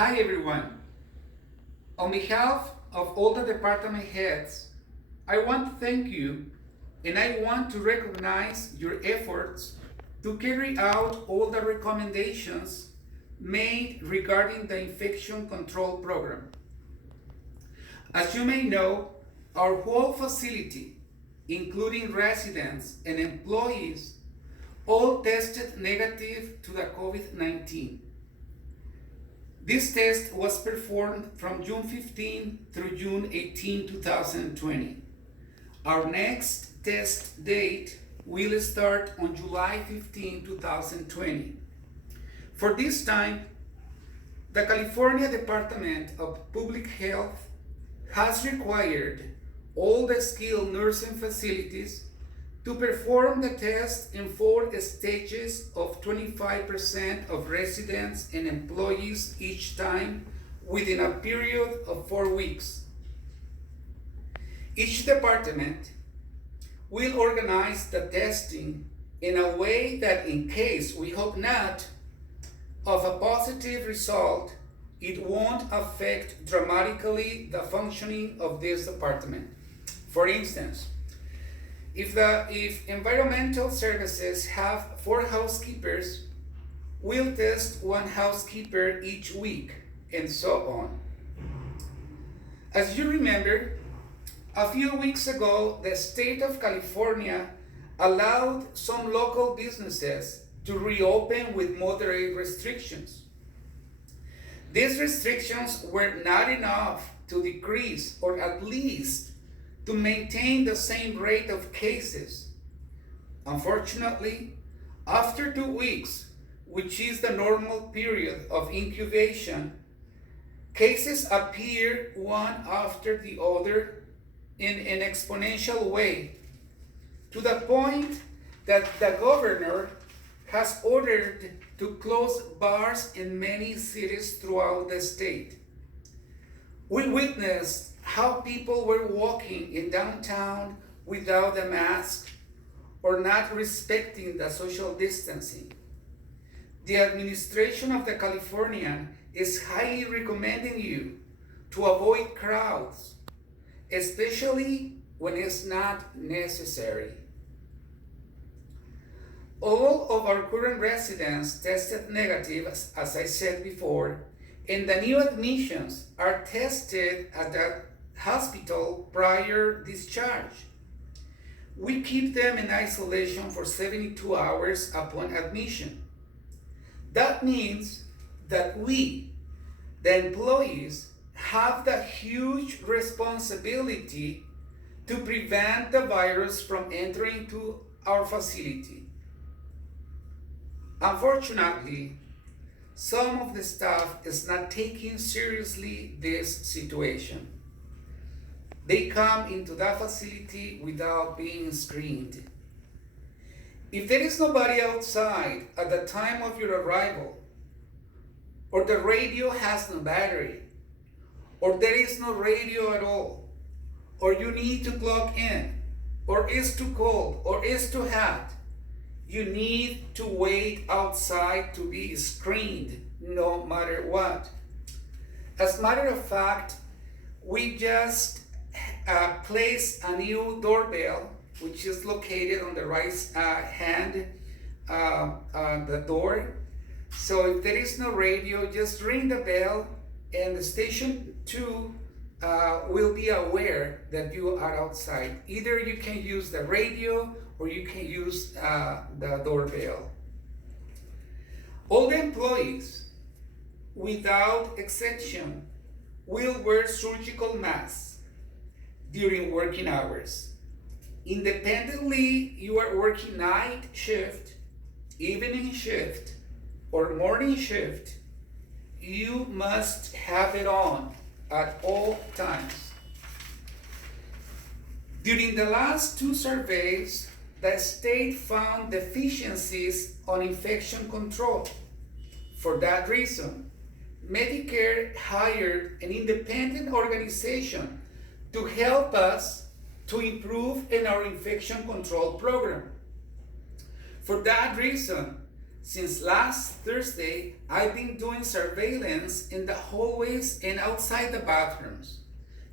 Hi everyone. On behalf of all the department heads, I want to thank you and I want to recognize your efforts to carry out all the recommendations made regarding the infection control program. As you may know, our whole facility, including residents and employees, all tested negative to the COVID-19. This test was performed from June 15 through June 18, 2020. Our next test date will start on July 15, 2020. For this time, the California Department of Public Health has required all the skilled nursing facilities to perform the test in 4 stages of 25% of residents and employees each time within a period of 4 weeks. Each department will organize the testing in a way that, in case, we hope not, of a positive result, it won't affect dramatically the functioning of this department. For instance, if environmental services have 4 housekeepers, we'll test 1 housekeeper each week, and so on. As you remember, a few weeks ago, the state of California allowed some local businesses to reopen with moderate restrictions. These restrictions were not enough to decrease, or at least to maintain the same rate of cases. Unfortunately, after 2 weeks, which is the normal period of incubation, cases appear one after the other in an exponential way, to the point that the governor has ordered to close bars in many cities throughout the state. We witnessed how people were walking in downtown without a mask or not respecting the social distancing. The administration of the Californian is highly recommending you to avoid crowds, especially when it's not necessary. All of our current residents tested negative, as I said before, and the new admissions are tested at the hospital prior discharge. We keep them in isolation for 72 hours upon admission. That means that we, the employees, have the huge responsibility to prevent the virus from entering to our facility. Unfortunately, some of the staff is not taking seriously this situation. They come into that facility without being screened. If there is nobody outside at the time of your arrival, or the radio has no battery, or there is no radio at all, or you need to plug in, or it's too cold, or it's too hot, you need to wait outside to be screened no matter what. As a matter of fact, we just place a new doorbell, which is located on the right hand, the door. So if there is no radio, just ring the bell and the station 2 will be aware that you are outside. Either you can use the radio or you can use the doorbell. All the employees, without exception, will wear surgical masks during working hours. Independently, you are working night shift, evening shift, or morning shift, you must have it on at all times. During the last 2 surveys, the state found deficiencies on infection control. For that reason, Medicare hired an independent organization to help us to improve in our infection control program. For that reason, Since last Thursday, I've been doing surveillance in the hallways and outside the bathrooms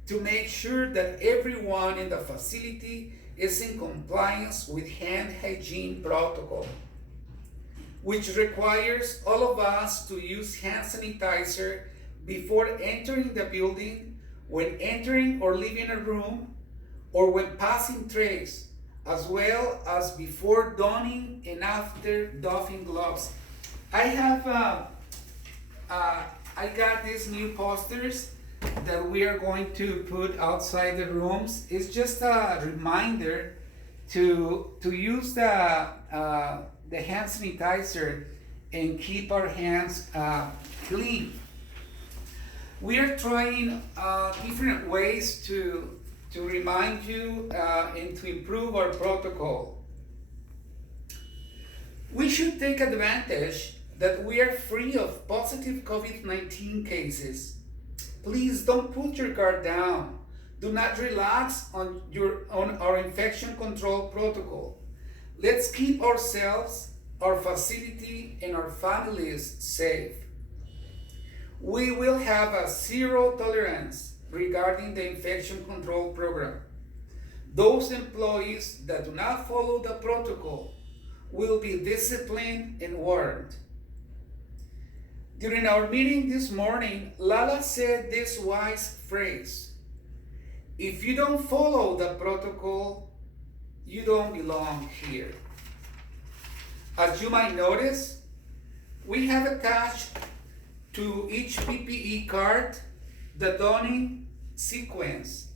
to make sure that everyone in the facility is in compliance with hand hygiene protocol, which requires all of us to use hand sanitizer before entering the building, when entering or leaving a room, or when passing trays, as well as before donning and after doffing gloves. I got these new posters that we are going to put outside the rooms. It's just a reminder to use the hand sanitizer and keep our hands clean. We are trying different ways to remind you and to improve our protocol. We should take advantage that we are free of positive COVID-19 cases. Please don't put your guard down. Do not relax on our infection control protocol. Let's keep ourselves, our facility, and our families safe. We will have a zero tolerance regarding the infection control program. Those employees that do not follow the protocol will be disciplined and warned. During our meeting this morning, Lala said this wise phrase: if you don't follow the protocol, you don't belong here. As you might notice, we have attached to each PPE card the donning sequence.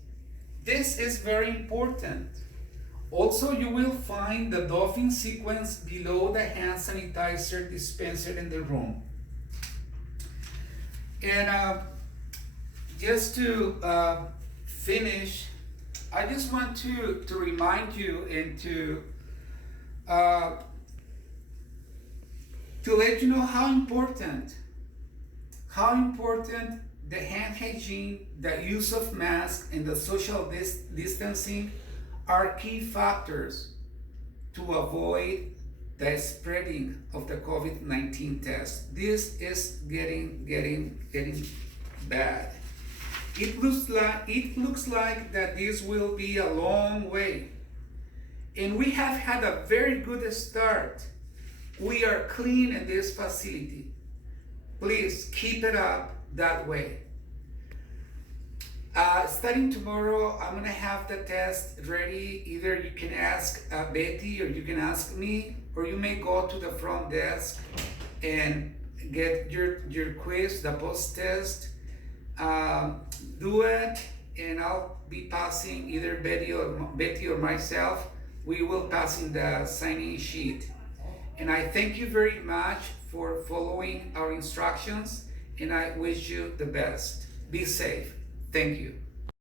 This is very important. Also, you will find the doffing sequence below the hand sanitizer dispenser in the room. And just to finish, I just want to remind you and to let you know how important the hand hygiene, the use of masks, and the social distancing are key factors to avoid the spreading of the COVID-19 test. This is getting bad. It looks like that this will be a long way. And we have had a very good start. We are clean in this facility. Please keep it up that way. Starting tomorrow, I'm gonna have the test ready. Either you can ask Betty, or you can ask me, or you may go to the front desk and get your quiz, the post test. Do it, and I'll be passing either Betty or myself. We will pass in the sign-in sheet. And I thank you very much for following our instructions, and I wish you the best. Be safe. Thank you.